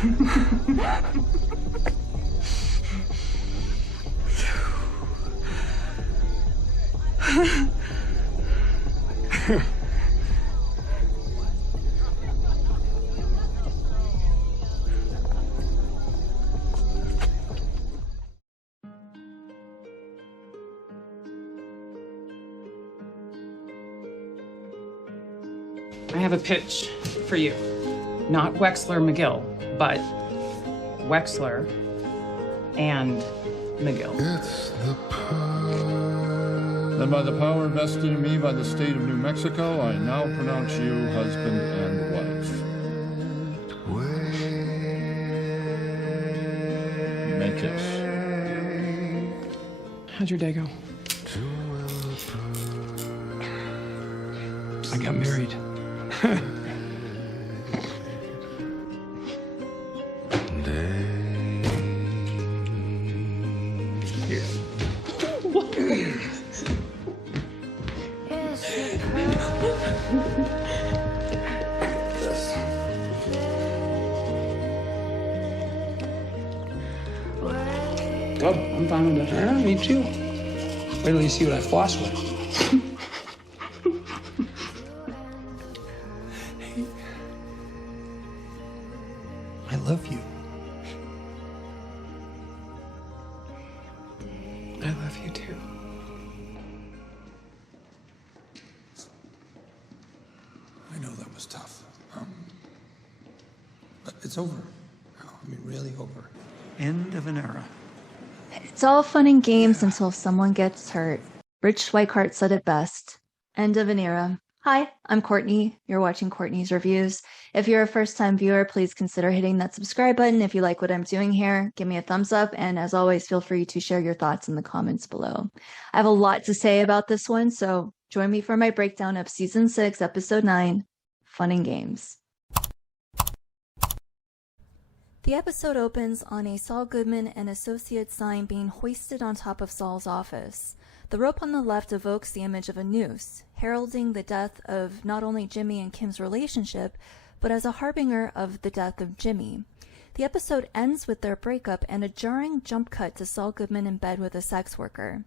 I have a pitch for you. Not Wexler McGill, but Wexler and McGill. Then by the power vested in me by the state of New Mexico, I now pronounce you husband and wife. You may kiss. How'd your day go? I got married. Here. Oh, I'm fine with that. Me too. Wait till you see what I floss with. I love you. I love you too. I know that was tough. But it's over. I mean, really over. End of an era. It's all fun and games until someone gets hurt. Rich Schweikart said it best. End of an era. Hi, I'm Courtney. You're watching Courtney's Reviews. If you're a first-time viewer, please consider hitting that subscribe button. If you like what I'm doing here, give me a thumbs up. And as always, feel free to share your thoughts in the comments below. I have a lot to say about this one, so join me for my breakdown of Season 6, Episode 9, Fun and Games. The episode opens on a Saul Goodman and Associates sign being hoisted on top of Saul's office. The rope on the left evokes the image of a noose, heralding the death of not only Jimmy and Kim's relationship, but as a harbinger of the death of Jimmy. The episode ends with their breakup and a jarring jump cut to Saul Goodman in bed with a sex worker.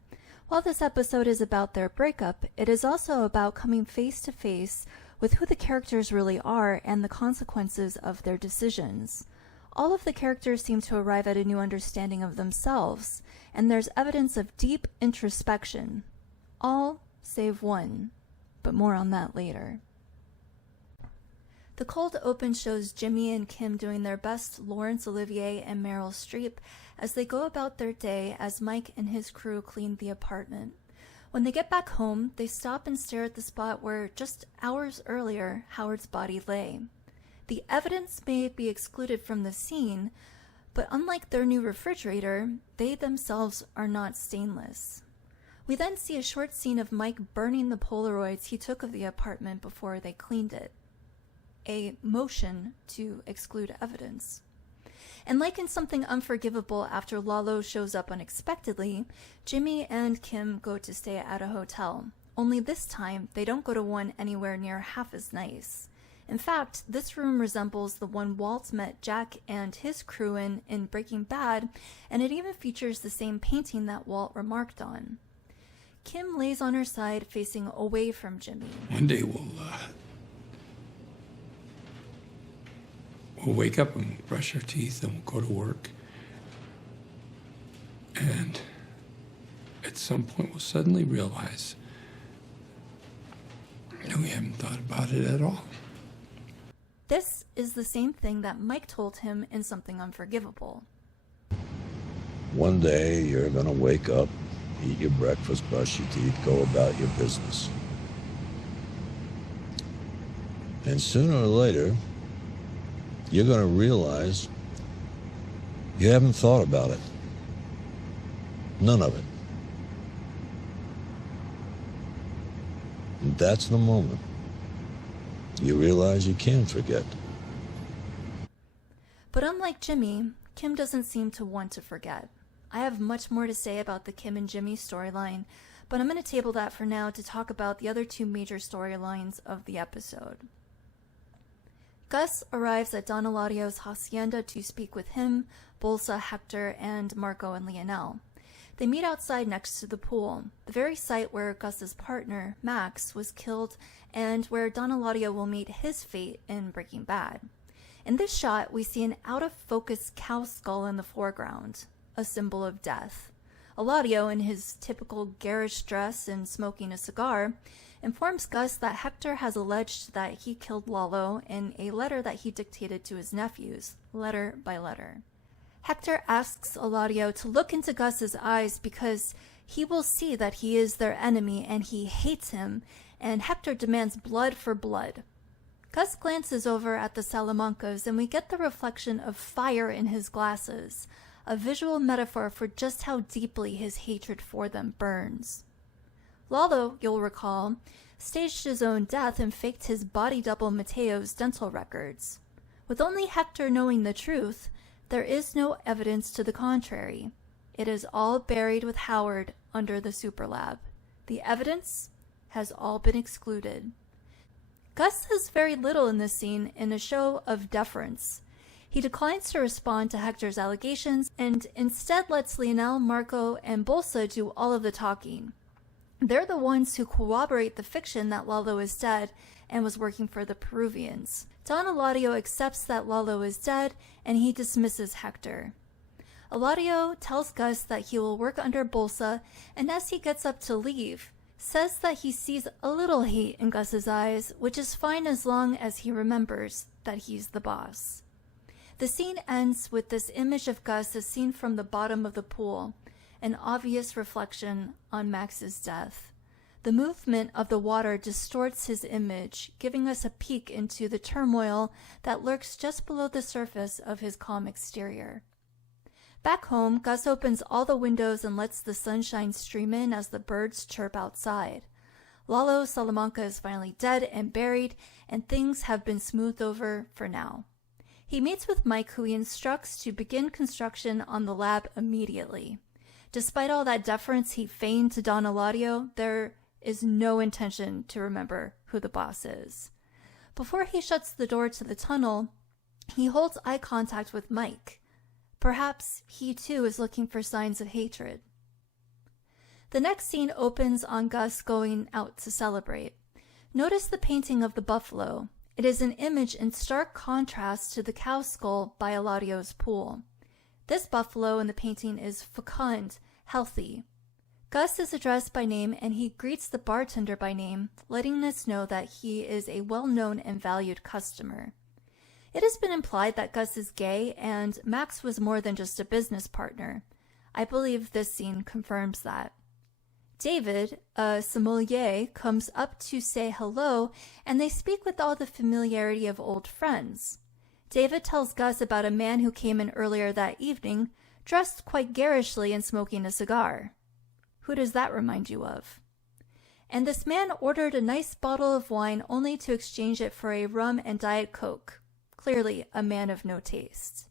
While this episode is about their breakup, it is also about coming face to face with who the characters really are and the consequences of their decisions. All of the characters seem to arrive at a new understanding of themselves, and there's evidence of deep introspection. All save one, but more on that later. The cold open shows Jimmy and Kim doing their best Laurence Olivier and Meryl Streep as they go about their day as Mike and his crew clean the apartment. When they get back home, they stop and stare at the spot where, just hours earlier, Howard's body lay. The evidence may be excluded from the scene, but unlike their new refrigerator, they themselves are not stainless. We then see a short scene of Mike burning the Polaroids he took of the apartment before they cleaned it. A motion to exclude evidence. And like in Something Unforgivable, after Lalo shows up unexpectedly, Jimmy and Kim go to stay at a hotel. Only this time, they don't go to one anywhere near half as nice. In fact, this room resembles the one Walt met Jack and his crew in Breaking Bad, and it even features the same painting that Walt remarked on. Kim lays on her side, facing away from Jimmy. One day we'll wake up and we'll brush our teeth and we'll go to work. And at some point we'll suddenly realize that we haven't thought about it at all. This is the same thing that Mike told him in Something Unforgivable. One day you're gonna wake up, eat your breakfast, brush your teeth, go about your business. And sooner or later, you're gonna realize you haven't thought about it. None of it. And that's the moment you realize you can forget. But unlike Jimmy, Kim doesn't seem to want to forget. I have much more to say about the Kim and Jimmy storyline, but I'm going to table that for now to talk about the other two major storylines of the episode. Gus arrives at Don Eladio's hacienda to speak with him, Bolsa, Hector, and Marco and Lionel. They meet outside next to the pool, the very site where Gus's partner, Max, was killed and where Don Eladio will meet his fate in Breaking Bad. In this shot, we see an out-of-focus cow skull in the foreground, a symbol of death. Eladio, in his typical garish dress and smoking a cigar, informs Gus that Hector has alleged that he killed Lalo in a letter that he dictated to his nephews, letter by letter. Hector asks Eladio to look into Gus's eyes because he will see that he is their enemy and he hates him, and Hector demands blood for blood. Gus glances over at the Salamancas and we get the reflection of fire in his glasses, a visual metaphor for just how deeply his hatred for them burns. Lalo, you'll recall, staged his own death and faked his body double Mateo's dental records. With only Hector knowing the truth, there is no evidence to the contrary. It is all buried with Howard under the superlab. The evidence has all been excluded. Gus says very little in this scene in a show of deference. He declines to respond to Hector's allegations and instead lets Lionel, Marco, and Bolsa do all of the talking. They're the ones who corroborate the fiction that Lalo is dead and was working for the Peruvians. Don Eladio accepts that Lalo is dead and he dismisses Hector. Eladio tells Gus that he will work under Bolsa, and as he gets up to leave, says that he sees a little hate in Gus's eyes, which is fine as long as he remembers that he's the boss. The scene ends with this image of Gus as seen from the bottom of the pool, an obvious reflection on Max's death. The movement of the water distorts his image, giving us a peek into the turmoil that lurks just below the surface of his calm exterior. Back home, Gus opens all the windows and lets the sunshine stream in as the birds chirp outside. Lalo Salamanca is finally dead and buried, and things have been smoothed over for now. He meets with Mike, who he instructs to begin construction on the lab immediately. Despite all that deference he feigned to Don Eladio, there is no intention to remember who the boss is. Before he shuts the door to the tunnel, he holds eye contact with Mike. Perhaps he too is looking for signs of hatred. The next scene opens on Gus going out to celebrate. Notice the painting of the buffalo. It is an image in stark contrast to the cow skull by Eladio's pool. This buffalo in the painting is fecund, healthy. Gus is addressed by name and he greets the bartender by name, letting us know that he is a well-known and valued customer. It has been implied that Gus is gay and Max was more than just a business partner. I believe this scene confirms that. David, a sommelier, comes up to say hello and they speak with all the familiarity of old friends. David tells Gus about a man who came in earlier that evening, dressed quite garishly and smoking a cigar. Who does that remind you of? And this man ordered a nice bottle of wine only to exchange it for a rum and Diet Coke. Clearly a man of no taste.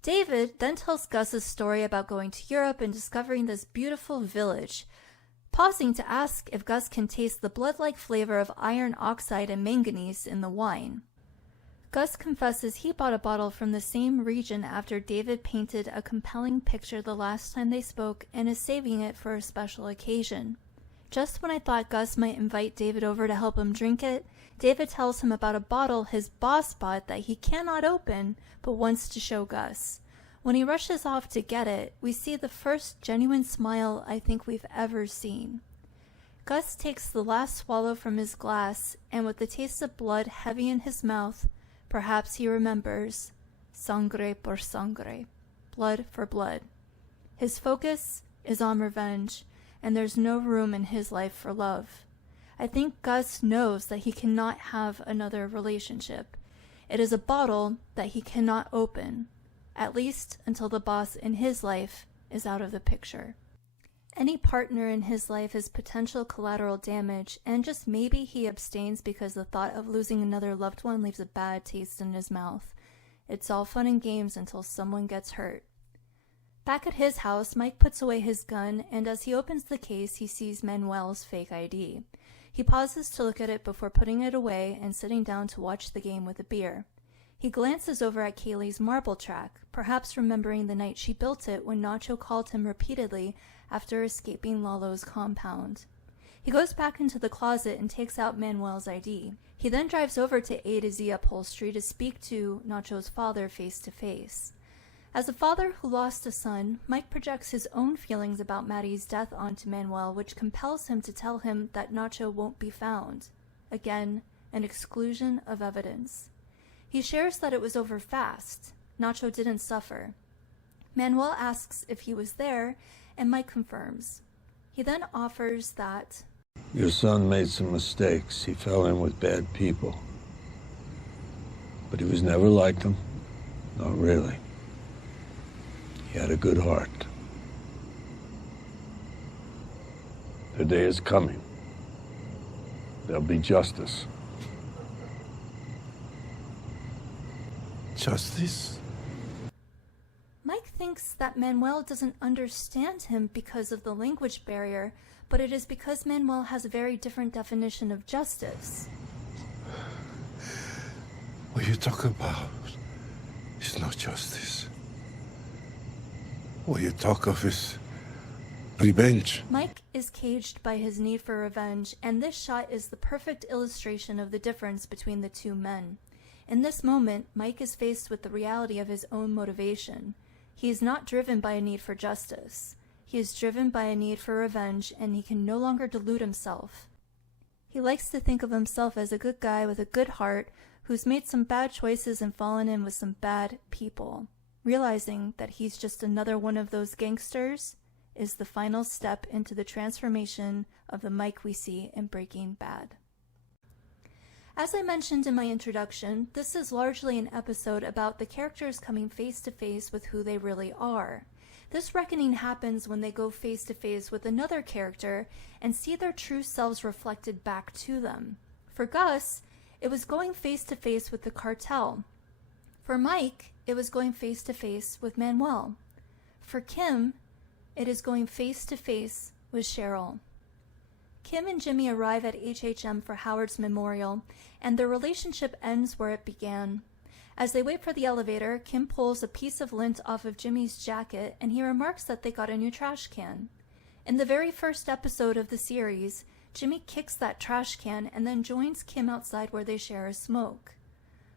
David then tells Gus a story about going to Europe and discovering this beautiful village, pausing to ask if Gus can taste the blood-like flavor of iron oxide and manganese in the wine. Gus confesses he bought a bottle from the same region after David painted a compelling picture the last time they spoke and is saving it for a special occasion. Just when I thought Gus might invite David over to help him drink it, David tells him about a bottle his boss bought that he cannot open but wants to show Gus. When he rushes off to get it, we see the first genuine smile I think we've ever seen. Gus takes the last swallow from his glass, and with the taste of blood heavy in his mouth, perhaps he remembers sangre por sangre, blood for blood. His focus is on revenge, and there's no room in his life for love. I think Gus knows that he cannot have another relationship. It is a bottle that he cannot open, at least until the boss in his life is out of the picture. Any partner in his life is potential collateral damage, and just maybe he abstains because the thought of losing another loved one leaves a bad taste in his mouth. It's all fun and games until someone gets hurt. Back at his house, Mike puts away his gun, and as he opens the case, he sees Manuel's fake ID. He pauses to look at it before putting it away and sitting down to watch the game with a beer. He glances over at Kaylee's marble track, perhaps remembering the night she built it when Nacho called him repeatedly after escaping Lalo's compound. He goes back into the closet and takes out Manuel's ID. He then drives over to A to Z Upholstery to speak to Nacho's father face to face. As a father who lost a son, Mike projects his own feelings about Maddie's death onto Manuel, which compels him to tell him that Nacho won't be found. Again, an exclusion of evidence. He shares that it was over fast. Nacho didn't suffer. Manuel asks if he was there, and Mike confirms. He then offers that Your son made some mistakes. He fell in with bad people. But he was never like them. Not really. He had a good heart. The day is coming. There'll be justice. Justice? Mike thinks that Manuel doesn't understand him because of the language barrier, but it is because Manuel has a very different definition of justice. What you talk about is not justice. What you talk of is revenge. Mike is caged by his need for revenge, and this shot is the perfect illustration of the difference between the two men. In this moment, Mike is faced with the reality of his own motivation. He is not driven by a need for justice. He is driven by a need for revenge, and he can no longer delude himself. He likes to think of himself as a good guy with a good heart who's made some bad choices and fallen in with some bad people. Realizing that he's just another one of those gangsters is the final step into the transformation of the Mike we see in Breaking Bad. As I mentioned in my introduction, this is largely an episode about the characters coming face to face with who they really are. This reckoning happens when they go face to face with another character and see their true selves reflected back to them. For Gus, it was going face to face with the cartel. For Mike, it was going face to face with Manuel. For Kim, it is going face to face with Cheryl. Kim and Jimmy arrive at HHM for Howard's memorial, and their relationship ends where it began. As they wait for the elevator, Kim pulls a piece of lint off of Jimmy's jacket, and he remarks that they got a new trash can. In the very first episode of the series, Jimmy kicks that trash can and then joins Kim outside where they share a smoke.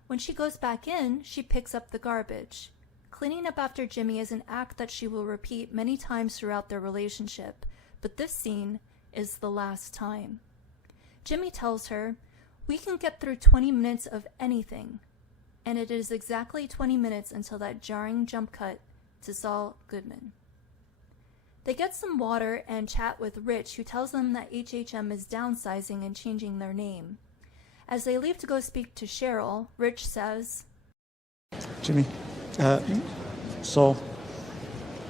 When she goes back in, she picks up the garbage. Cleaning up after Jimmy is an act that she will repeat many times throughout their relationship, but this scene is the last time. Jimmy tells her, "We can get through 20 minutes of anything," and it is exactly 20 minutes until that jarring jump cut to Saul Goodman. They get some water and chat with Rich, who tells them that HHM is downsizing and changing their name. As they leave to go speak to Cheryl, Rich says, Jimmy, Saul.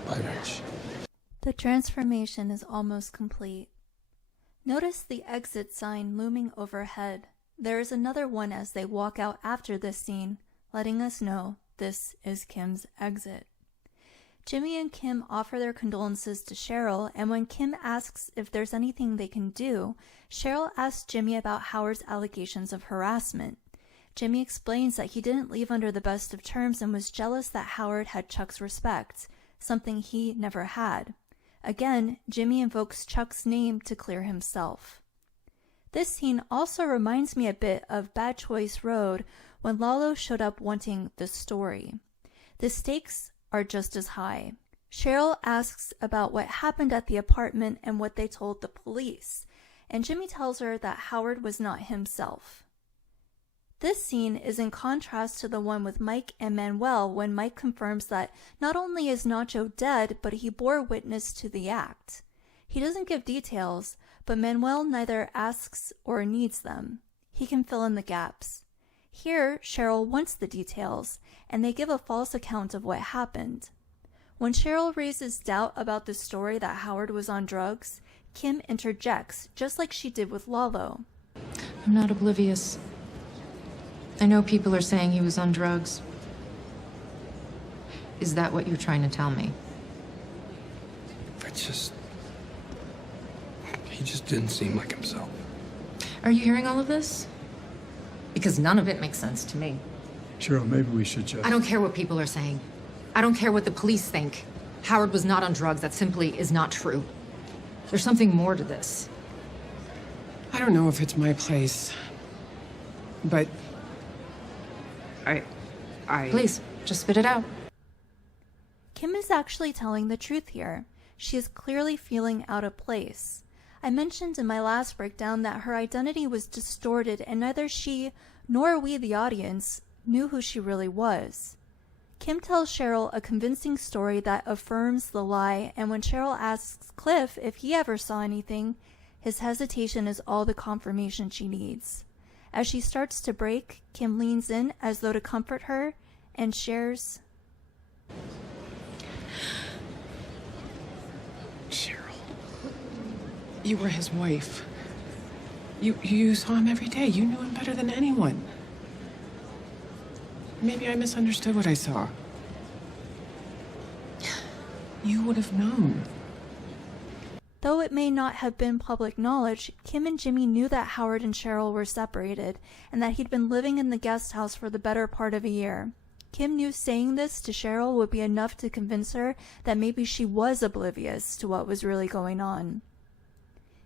Bye, Rich. the transformation is almost complete. Notice the exit sign looming overhead. There is another one as they walk out after this scene, letting us know this is Kim's exit. Jimmy and Kim offer their condolences to Cheryl, and when Kim asks if there's anything they can do, Cheryl asks Jimmy about Howard's allegations of harassment. Jimmy explains that he didn't leave under the best of terms and was jealous that Howard had Chuck's respect, something he never had. Again, Jimmy invokes Chuck's name to clear himself. This scene also reminds me a bit of Bad Choice Road when Lalo showed up wanting the story. The stakes are just as high. Cheryl asks about what happened at the apartment and what they told the police, and Jimmy tells her that Howard was not himself. This scene is in contrast to the one with Mike and Manuel when Mike confirms that not only is Nacho dead, but he bore witness to the act. He doesn't give details, but Manuel neither asks or needs them. He can fill in the gaps. Here, Cheryl wants the details, and they give a false account of what happened. When Cheryl raises doubt about the story that Howard was on drugs, Kim interjects, just like she did with Lalo. I'm not oblivious. I know people are saying he was on drugs. Is that what you're trying to tell me? He just didn't seem like himself. Are you hearing all of this? Because none of it makes sense to me. Cheryl, maybe we should just... I don't care what people are saying. I don't care what the police think. Howard was not on drugs. That simply is not true. There's something more to this. I don't know if it's my place, but I... Please, just spit it out. Kim is actually telling the truth here. She is clearly feeling out of place. I mentioned in my last breakdown that her identity was distorted and neither she nor we, the audience, knew who she really was. Kim tells Cheryl a convincing story that affirms the lie, and when Cheryl asks Cliff if he ever saw anything, his hesitation is all the confirmation she needs. As she starts to break, Kim leans in as though to comfort her and shares, Cheryl, you were his wife. You saw him every day. You knew him better than anyone. Maybe I misunderstood what I saw. You would have known. Though it may not have been public knowledge, Kim and Jimmy knew that Howard and Cheryl were separated and that he'd been living in the guest house for the better part of a year. Kim knew saying this to Cheryl would be enough to convince her that maybe she was oblivious to what was really going on.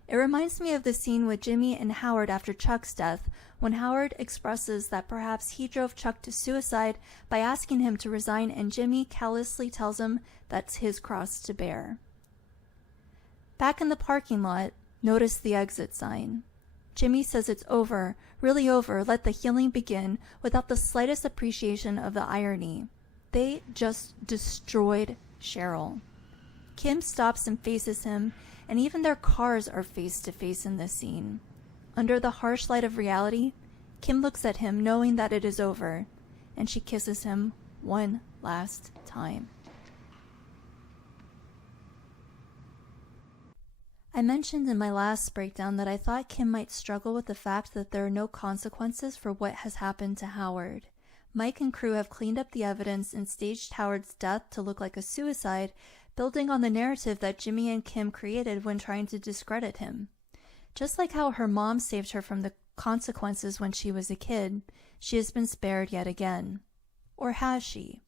It reminds me of the scene with Jimmy and Howard after Chuck's death, when Howard expresses that perhaps he drove Chuck to suicide by asking him to resign, and Jimmy callously tells him that's his cross to bear. Back in the parking lot, notice the exit sign. Jimmy says it's over, really over, let the healing begin, without the slightest appreciation of the irony. They just destroyed Cheryl. Kim stops and faces him, and even their cars are face to face in this scene. Under the harsh light of reality, Kim looks at him knowing that it is over, and she kisses him one last time. I mentioned in my last breakdown that I thought Kim might struggle with the fact that there are no consequences for what has happened to Howard. Mike and crew have cleaned up the evidence and staged Howard's death to look like a suicide, building on the narrative that Jimmy and Kim created when trying to discredit him. Just like how her mom saved her from the consequences when she was a kid, she has been spared yet again. Or has she?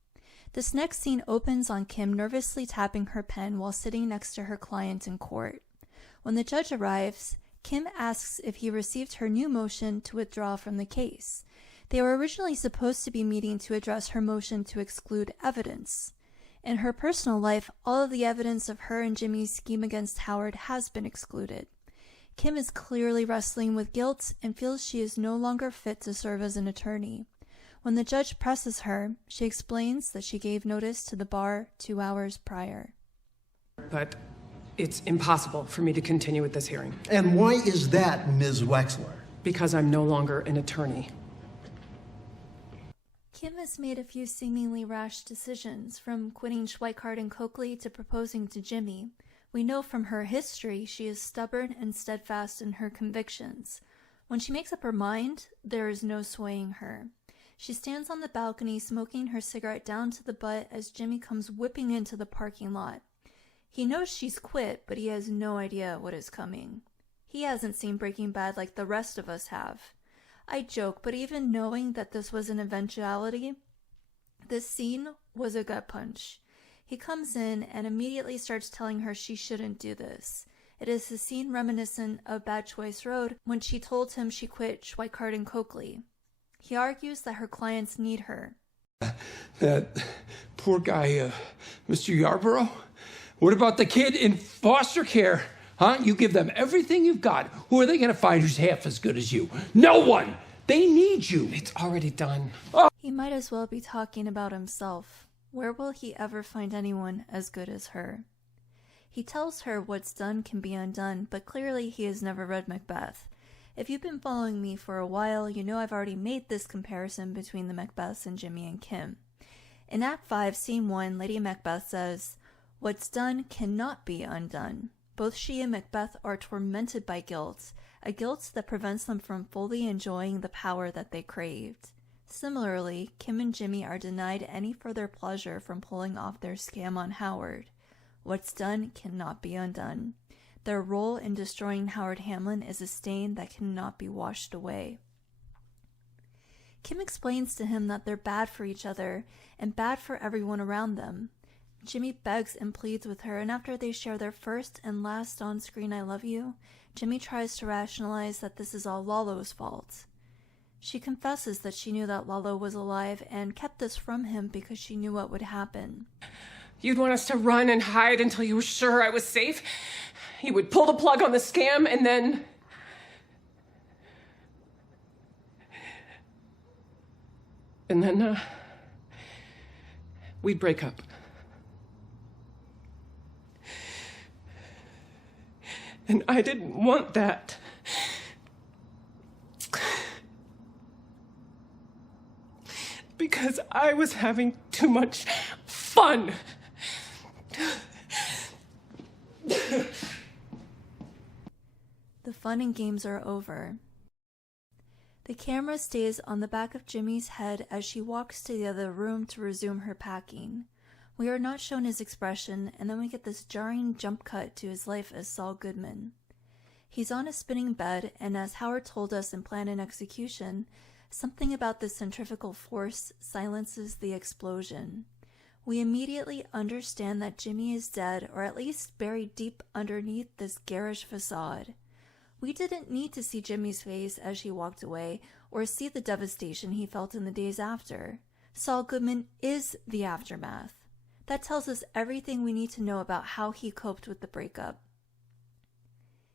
This next scene opens on Kim nervously tapping her pen while sitting next to her client in court. When the judge arrives, Kim asks if he received her new motion to withdraw from the case. They were originally supposed to be meeting to address her motion to exclude evidence. In her personal life, all of the evidence of her and Jimmy's scheme against Howard has been excluded. Kim is clearly wrestling with guilt and feels she is no longer fit to serve as an attorney. When the judge presses her, she explains that she gave notice to the bar 2 hours prior. But it's impossible for me to continue with this hearing. And why is that, Ms. Wexler? Because I'm no longer an attorney. Kim has made a few seemingly rash decisions, from quitting Schweikart and Coakley to proposing to Jimmy. We know from her history she is stubborn and steadfast in her convictions. When she makes up her mind, there is no swaying her. She stands on the balcony smoking her cigarette down to the butt as Jimmy comes whipping into the parking lot. He knows she's quit, but he has no idea what is coming. He hasn't seen Breaking Bad like the rest of us have. I joke, but even knowing that this was an eventuality, this scene was a gut punch. He comes in and immediately starts telling her she shouldn't do this. It is a scene reminiscent of Bad Choice Road when she told him she quit Schweikart and Coakley. He argues that her clients need her. That poor guy, Mr. Yarborough? What about the kid in foster care? Huh? You give them everything you've got. Who are they going to find who's half as good as you? No one! They need you! It's already done. Oh. He might as well be talking about himself. Where will he ever find anyone as good as her? He tells her what's done can be undone, but clearly he has never read Macbeth. If you've been following me for a while, you know I've already made this comparison between the Macbeths and Jimmy and Kim. In Act 5, Scene 1, Lady Macbeth says, "What's done cannot be undone." Both she and Macbeth are tormented by guilt, a guilt that prevents them from fully enjoying the power that they craved. Similarly, Kim and Jimmy are denied any further pleasure from pulling off their scam on Howard. What's done cannot be undone. Their role in destroying Howard Hamlin is a stain that cannot be washed away. Kim explains to him that they're bad for each other and bad for everyone around them. Jimmy begs and pleads with her, and after they share their first and last on-screen I love you, Jimmy tries to rationalize that this is all Lalo's fault. She confesses that she knew that Lalo was alive and kept this from him because she knew what would happen. You'd want us to run and hide until you were sure I was safe. You would pull the plug on the scam and then... we'd break up. And I didn't want that. Because I was having too much fun. The fun and games are over. The camera stays on the back of Jimmy's head as she walks to the other room to resume her packing. We are not shown his expression, and then we get this jarring jump cut to his life as Saul Goodman. He's on a spinning bed, and as Howard told us in Plan and Execution, something about the centrifugal force silences the explosion. We immediately understand that Jimmy is dead, or at least buried deep underneath this garish facade. We didn't need to see Jimmy's face as she walked away, or see the devastation he felt in the days after. Saul Goodman is the aftermath. That tells us everything we need to know about how he coped with the breakup.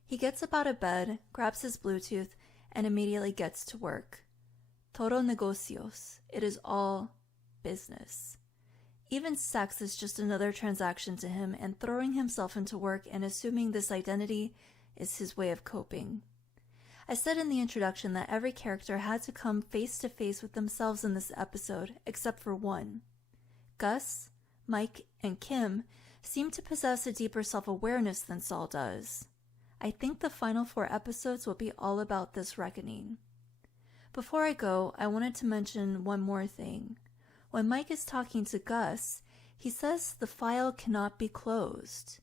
He gets up out of bed, grabs his Bluetooth, and immediately gets to work. Todo negocios. It is all business. Even sex is just another transaction to him, and throwing himself into work and assuming this identity is his way of coping. I said in the introduction that every character had to come face to face with themselves in this episode, except for one. Gus, Mike, and Kim seem to possess a deeper self-awareness than Saul does. I think the final 4 episodes will be all about this reckoning. Before I go, I wanted to mention one more thing. When Mike is talking to Gus, he says the file cannot be closed.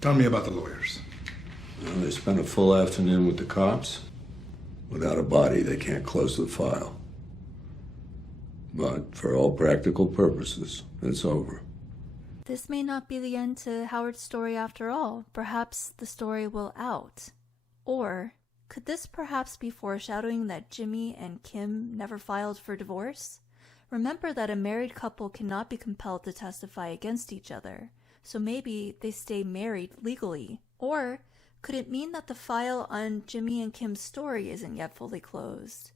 Tell me about the lawyers. Well, they spent a full afternoon with the cops. Without a body, they can't close the file. But for all practical purposes, it's over. This may not be the end to Howard's story after all. Perhaps the story will out. Or could this perhaps be foreshadowing that Jimmy and Kim never filed for divorce? Remember that a married couple cannot be compelled to testify against each other, so maybe they stay married legally. Or could it mean that the file on Jimmy and Kim's story isn't yet fully closed?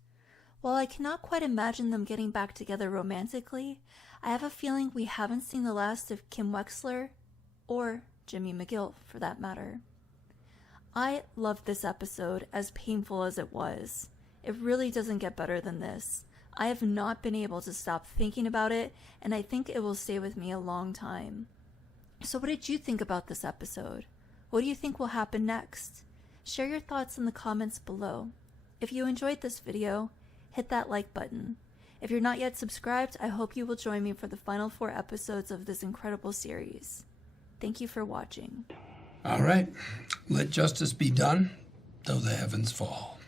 While I cannot quite imagine them getting back together romantically, I have a feeling we haven't seen the last of Kim Wexler, or Jimmy McGill for that matter. I loved this episode, as painful as it was. It really doesn't get better than this. I have not been able to stop thinking about it, and I think it will stay with me a long time. So what did you think about this episode? What do you think will happen next? Share your thoughts in the comments below. If you enjoyed this video, hit that like button. If you're not yet subscribed, I hope you will join me for the final 4 episodes of this incredible series. Thank you for watching. All right, let justice be done, though the heavens fall.